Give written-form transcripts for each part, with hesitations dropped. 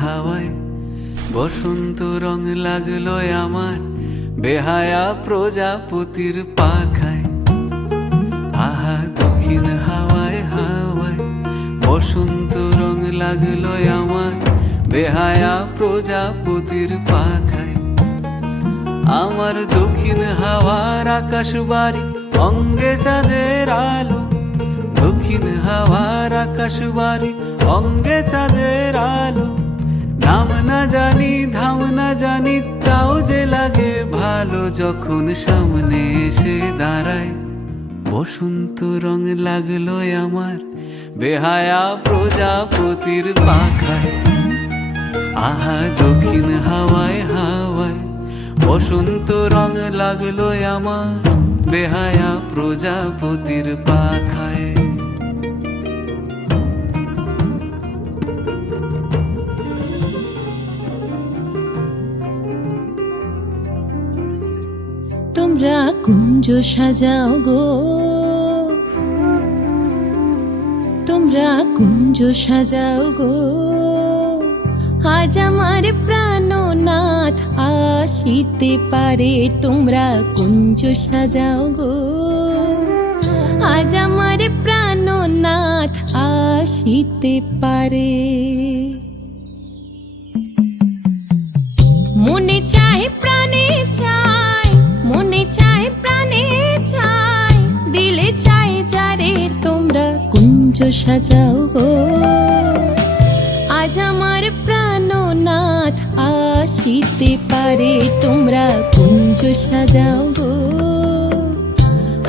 হাওয়ায় বসন্ত রং লাগলো আমার বেহায়া প্রজাপতির পাখায়। আহা দক্ষিণ হাওয়ায় হাওয়ায় বসন্ত রং লাগলো আমার বেহায়া প্রজাপতির পাখায়। আমার দক্ষিণ হাওয়ার আকাশ বাড়ি অঙ্গে চাঁদের আলো, দক্ষিণ হাওয়ার আকাশ বাড়ি অঙ্গে চাঁদের আলো। নাম না জানি ধাম না জানি তাও যে লাগে ভালো যখন সামনে এসে দাঁড়ায়। বসন্ত রং লাগলো আমার বেহায়া প্রজাপতির পাখায়। আহা দক্ষিণ হাওয়ায় হাওয়ায় বসন্ত রং লাগলো আমার বেহায়া প্রজাপতির পাখায়। তোমরা কুঞ্জ সাজাও গো, তোমরা কুঞ্জ সাজাও গো, আজ আমার প্রাণনাথ আসিতে পারে। তোমরা কুঞ্জ সাজাও গো, আজ আমার প্রাণনাথ আসিতে পারে। মনে চায় প্রাণে চায়, মনে চায় প্রাণে চায়, দিলে চায় যারে। তোমরা কুঞ্জ সাজাও গো, আজ আমার প্রাণনাথ আসিতে পারে। তোমরা কুঞ্জ সাজাও গো,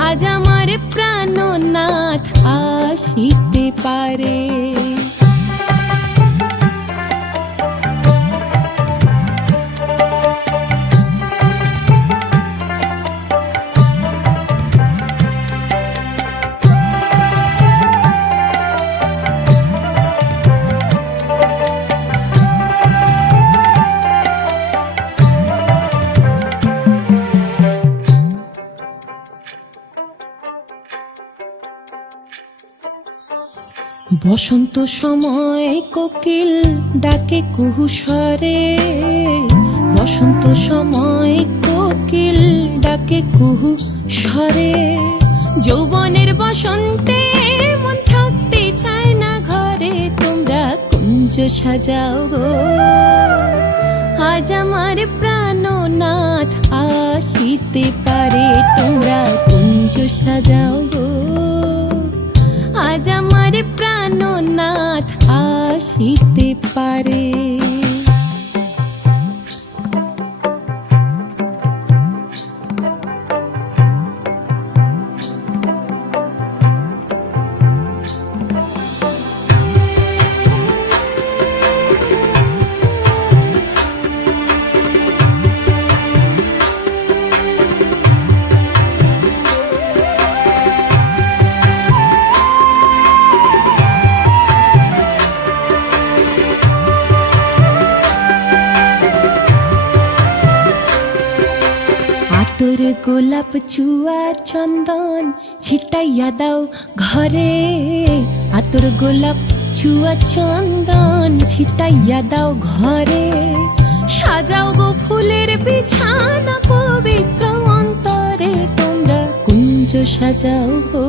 আজ আমার প্রাণনাথ আসিতে পারে। বসন্ত সময় কোকিল ডাকে কুহু স্বরে, বসন্ত সময় কোকিল ডাকে কুহু স্বরে। যৌবনের বসন্তে মন থাকতে চায় না ঘরে। তোমরা কুঞ্জ সাজাও গো, আজ আমার প্রাণনাথ আসিতে পারে। তোমরা কুঞ্জ সাজাও গো, আজ আমার প্রাণনাথ আসিতে পারে। আতর গোলাপ চুয়া চন্দন ছিটাইয়া দাও ঘরে, আতর গোলাপ চুয়া চন্দন ছিটাইয়া দাও ঘরে। সাজাও গো ফুলের বিছানা পবিত্র অন্তরে। তোমরা কুঞ্জ সাজাও গো,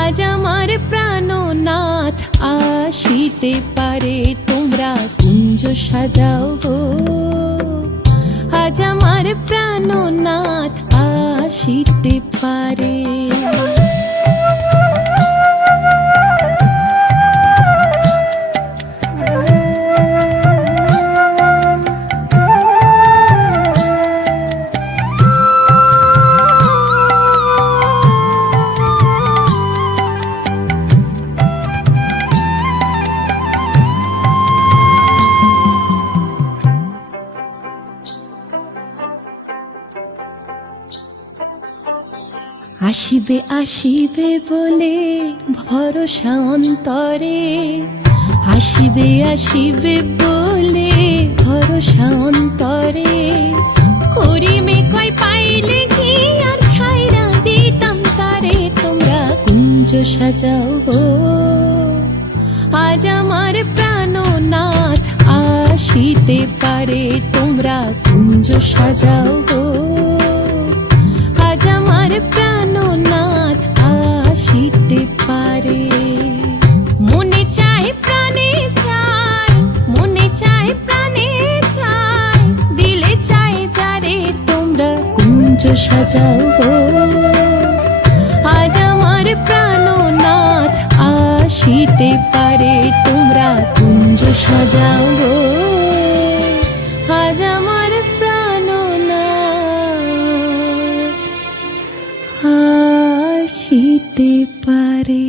আজ আমার প্রাণনাথ আসিতে পারে। তোমরা কুঞ্জ সাজাও গো, আজ আমার প্রাণনাথ আসিতে পারে। আসিবে আসিবে বলে ভরসা অন্তরে, আসিবে আসিবে বলে ভরসা অন্তরে। করিমে কয় পাইলে কি আর ছাইরা দিতাম তারে। তোমরা কুঞ্জ সাজাও গো, আজ আমার প্রাণনাথ আসিতে পারে তোমরা কুঞ্জ সাজাও গো আজ আমার প্রাণনাথ আসিতে পারে মনে চাই প্রাণে চাই মনে চাই প্রাণে চাই দিলে চাই যারে তোমরা কুঞ্জ সাজাও গো আজ আমার প্রাণনাথ আসিতে পারে তোমরা কুঞ্জ সাজাও গো আজ আমার প্রাণনাথ আসিতে পারে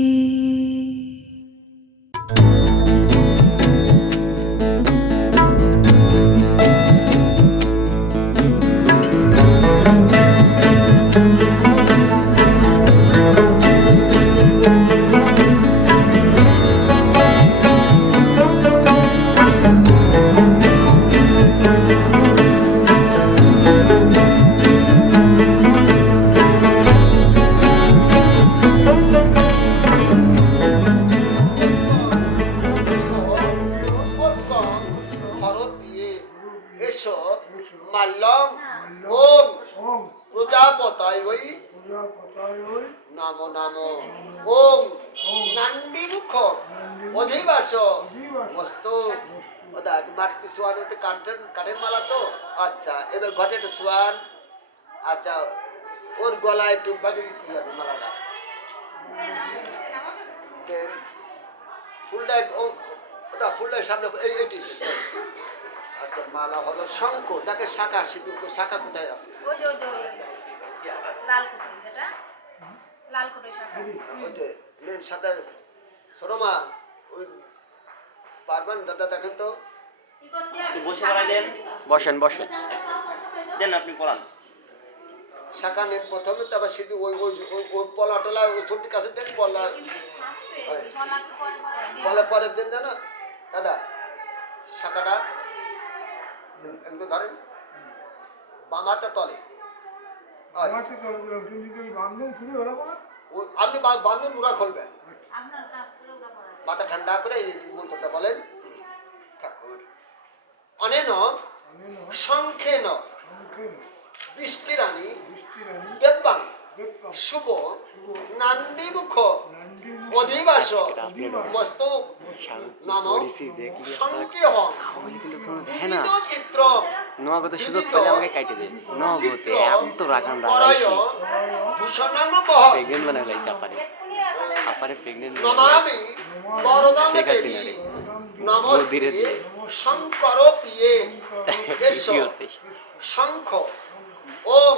ভরত দিয়ে এসো মাল্যম ওম প্রজাপতায় ওই নাম নাম ওম নান্ডি মুখ অধিবাস মস্তু ওদা মাটি সোয়ান ওটা কাঠের মালা তো আচ্ছা এবার ঘটে একটা সোয়ান আচ্ছা ওর গলায় একটু বাঁধিয়ে দিতে হবে মালাটা Then, ফুলটা ওটা ফুলটার সামনে এইটি আচ্ছা মালা হলো শঙ্খ তাকে শাখা সিঁদুর শাখা কোথায় আছে ওইটা নেন সাদা সরমা ওই পারবেন দাদা দেখেন তো বসে পড়াই দেন বসেন বসেন দেন আপনি পড়ান শাখা নেন প্রথমে তারপর সিঁদুর ওই ওই ওই পলা টলা ওই সর্দির কাছে দেন পলা পলা পরে দেন জানো দাদা শাখাটা এমনি ধরেন বাম হাতে তলে আপনি বাঁধবেন উড়া খুলবেন মাথা ঠান্ডা করে এই মন্ত্রটা বলেন ঠাকুর অনেন সংখ্যেন বৃষ্টিরানী দেব্যাং শুভ নান্দিমুখ অধিবাস মস্তু নম সংকেহং বিবিধ চিত্র নগদ সুযোগ পেলে আমাকে কাটে দেন নগদে এত রাগান পরয় রাগাইছি ভূষণানুবহ প্রেগনেন্ট বানা লাইছে আপারে প্রেগনেন্ট নমামি বরদান ঠিক আছে দেবী না রে নমস্তে ধীরে ধীরে। শঙ্কর প্রিয়ে এসো শঙ্খ ওম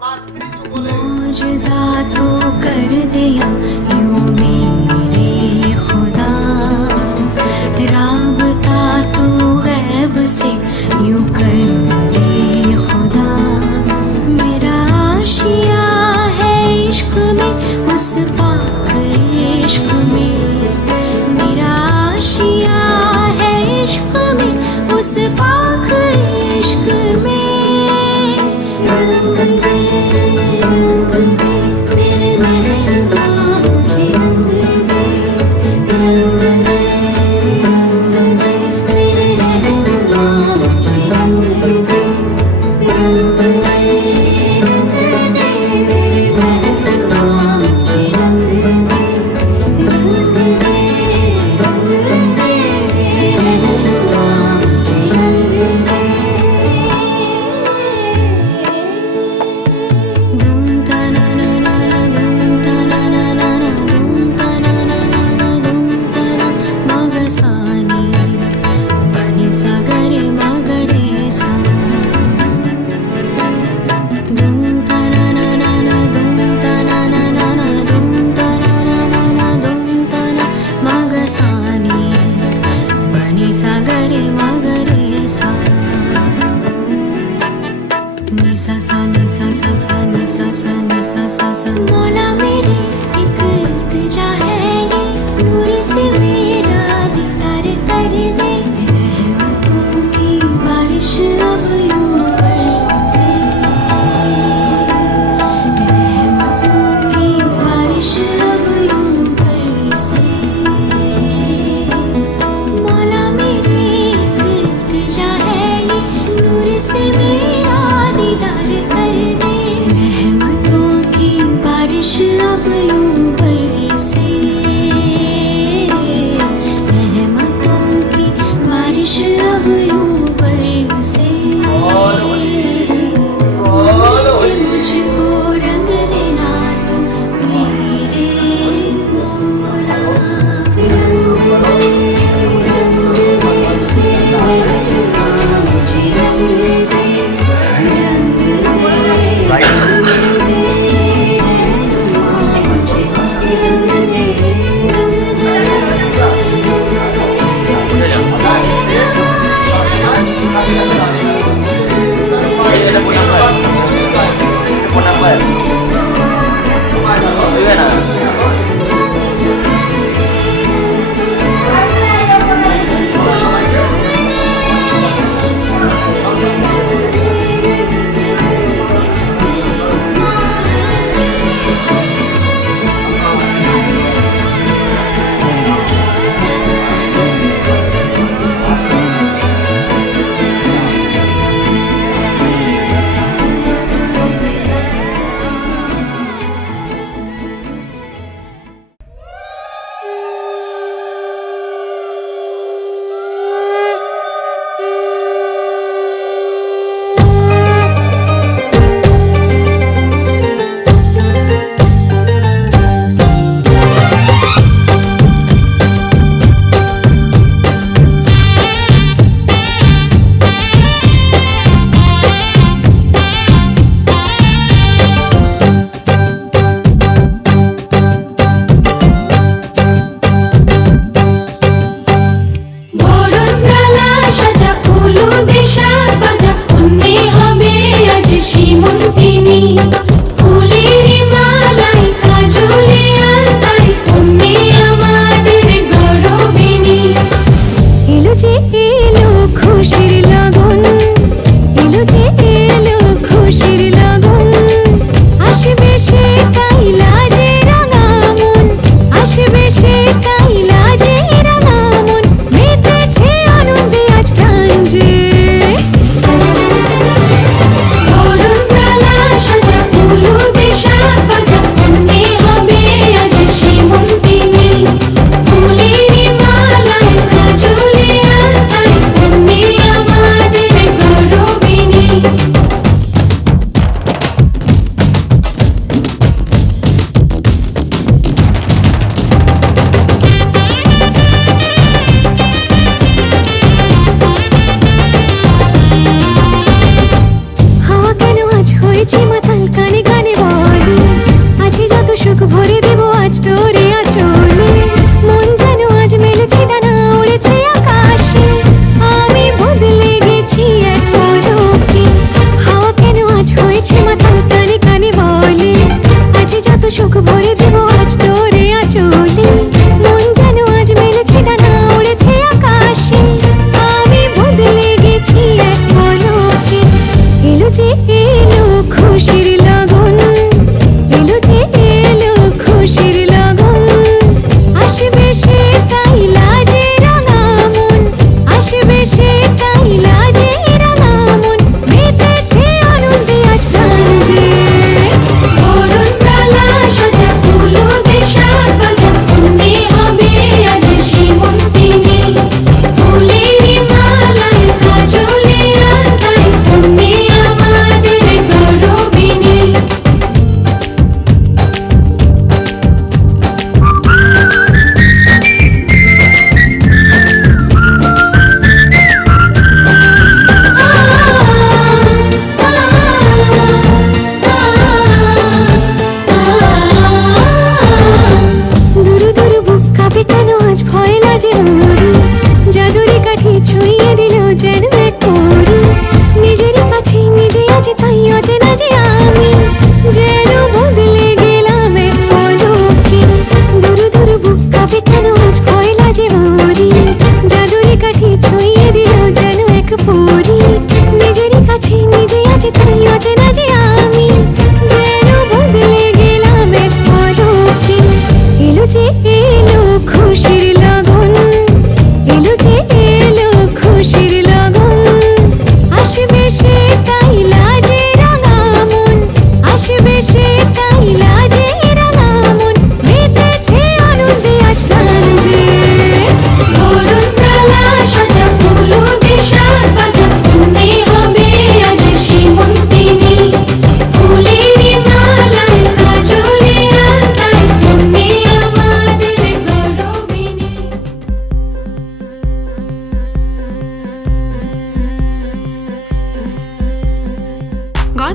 মাতৃযুগলে मुझजा तो कर दिया यूं मेरे खुदा राबता तो गैब से यूं कर दे खुदा मेरा आशिया है इश्क में उस पाक इश्क में मेरा आशिया है इश्क में उस पाक इश्क में रंग दे मेरे महबूबा मुझे रंग दे मेरे महबूबा मुझे रंग दे मेरे महबूबा मुझे रंग दे महबूबा मुझे रंग दे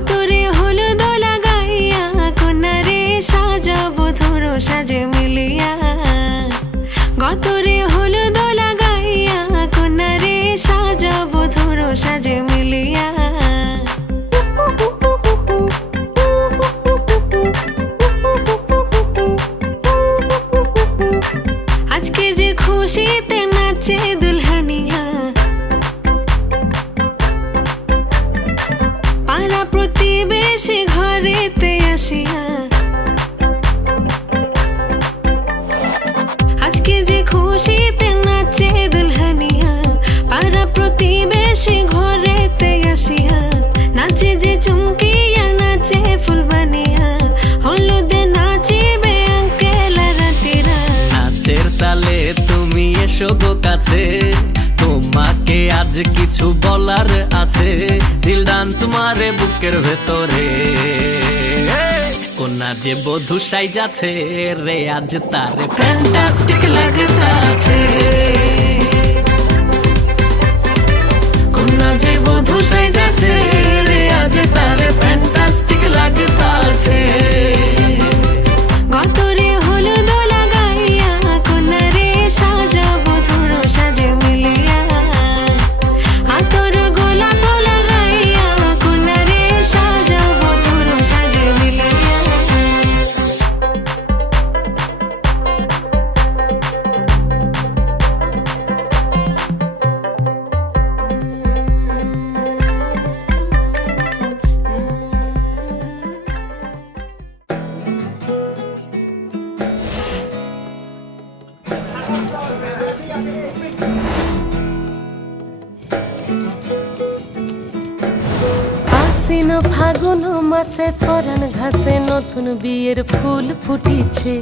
গতরে হলুদ লাগাইয়া কন্যারে সাজাবো ধরো সাজে মিলিয়া গতরে হলুদ লাগাইয়া কন্যারে সাজাবো ধরো সাজে মিলিয়া আজকে যে খুশিতে নাচে দুলহানিয়া পাড়া প্রতিবেশী ঘরেতে আসিয়া আজকে যে খুশিতে নাচে দুলহানিয়া পাড়া প্রতিবেশী ঘরেতে আসিয়া নাচে যে চুমকিয়া নাচে ফুলবানিয়া হলুদে নাচিবে আঙ্কেল আর আন্টিরা নাচের তালে তুমি এসো গো কাছে তোমাকে আজ কিছু বলার আছে দিল ডান্স মারে বুকের ভেতরে কোনা যে বধূ সাইজাছে রে আজ তার ফ্যান্টাস্টিক লাগতাছে কোনা যে বধূ সাইজাছে রে আজ তার ফ্যান্টাস্টিক লাগতাছে গতরে হলুদ লাগাইয়া কন্যারে সাজাবো ধরো সাজে মিলিয়া আতর গোলাপ লাগাইয়া কন্যারে সাজাবো ধরো সাজে মিলিয়া আশ্বিন ফাগুন মাসে পরাণ ঘাসে নতুন বিয়ের ফুল ফুটিছে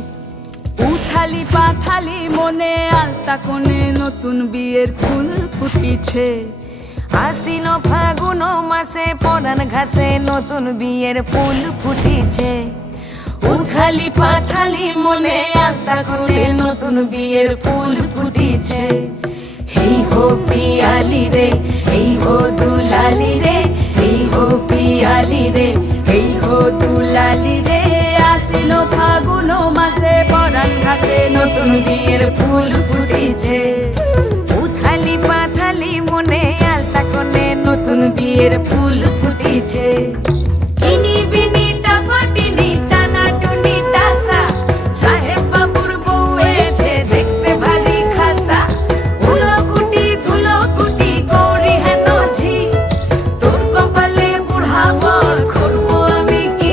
উথালি পাথালি মনে আলতা কোণে নতুন বিয়ের ফুল ফুটিছে আশ্বিন ফাগুন মাসে পরাণ ঘাসে নতুন বিয়ের ফুল ফুটিছে উথালি পাথালি মনে আলতা কোণে নতুন বিয়ের ফুল ফুটিছে এই হো পিয়ালি রে এই হো দুলালি রে এই হো পিয়ালি রে এই হো দুলালি রে আসিল ফাগুন মাসে পরাণ ঘাসে নতুন বিয়ের ফুল ফুটিছে উথালি পাথালি মনে আলতা কোণে নতুন বিয়ের ফুল ফুটিছে ইনি বিনি টাপাটিনি টানা টুনি টাসা সাহেব বাবুর বউ এসে দেখতে ভারী খাসা উলকুটি ধুলকুটি গৌরী হেন ঝি তোর কপালে বুড়া বর করবো আমি কি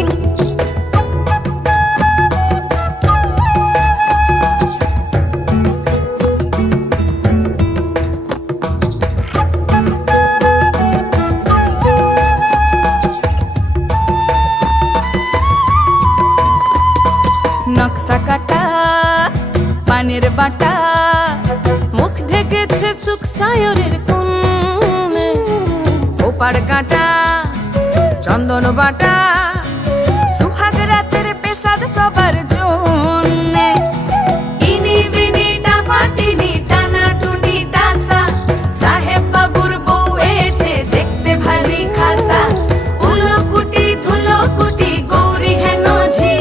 নকশা কাটা পানের বাটা মুখ ঢেকেছে সুখ সায়রের কোণে ওপার কাটা চন্দন বাটা সুহাগ রাতের পেশাদ সবার জন্যে ইনি বিনি টাপাটিনি টানা টুনি টাসা সাহেব বাবুর বউ এসে দেখতে ভারী খাসা উলকুটি ধুলকুটি গৌরী হেন ঝি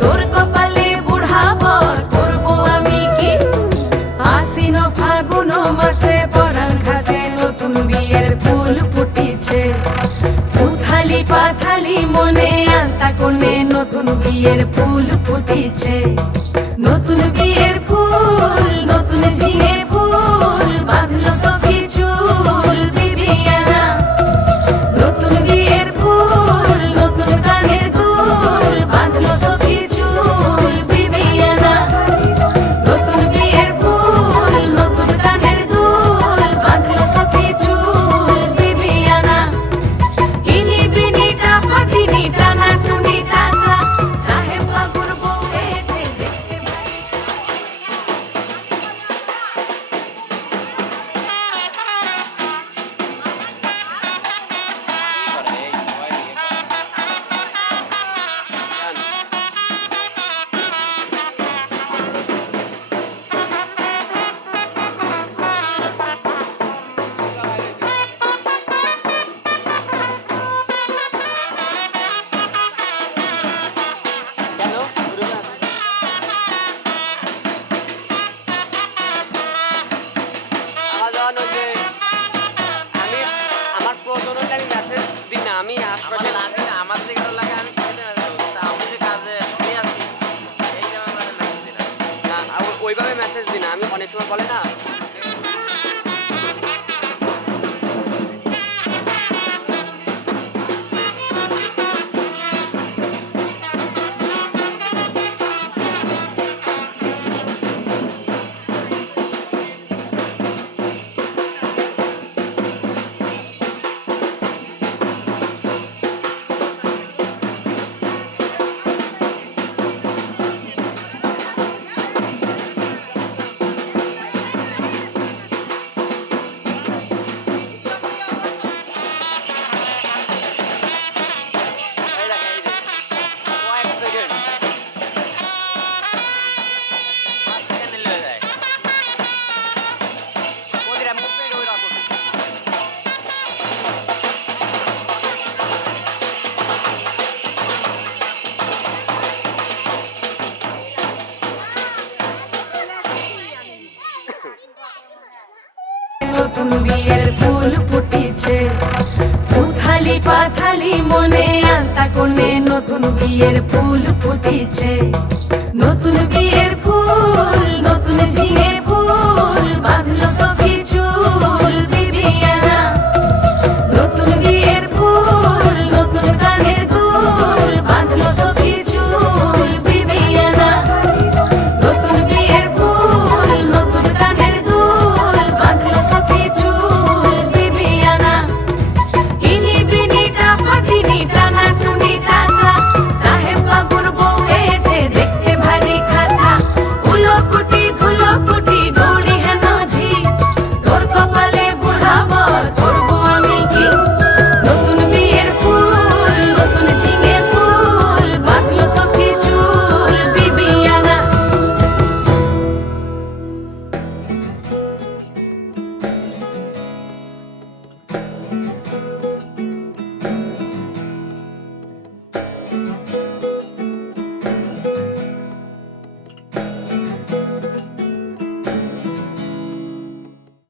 তোর কপালে বুড়া বর করবো আমি কি আশ্বিন ফাগুন মাসে পরাণ ঘাসে নতুন বিয়ের ফুল ফুটিছে উথালি পাথালি মনে আলতা কোণে নতুন বিয়ের ফুল ফুটিছে নতুন বিয়ের ফুল নতুন ঝিঙে ফুল বাঁধলো সখী চুল বিবিয়ানা নতুন বিয়ের ফুল নতুন কানের দুল বাঁধলো সখী চুল বিবিয়ানা নতুন বিয়ের ফুল নতুন কানের দুল বাঁধলো সখী চুল বিবিয়ানা ইনি বিনি টাপাটিনি টানা টুনি টাসা সাহেব বাবুর বউ আমি আশপাশে আমার দিকে আরো লাগে আমি শিখতে না আমি যে কাজে ফ্রি আছি এই যে আমার মেসেজ দিলাম ওইভাবে মেসেজ দিই না, আমি অনেক সময় বলে না নতুন বিয়ের ফুল ফুটিছে, উথালি পাথালি মনে আলতা কোণে নতুন বিয়ের ফুল ফুটিছে।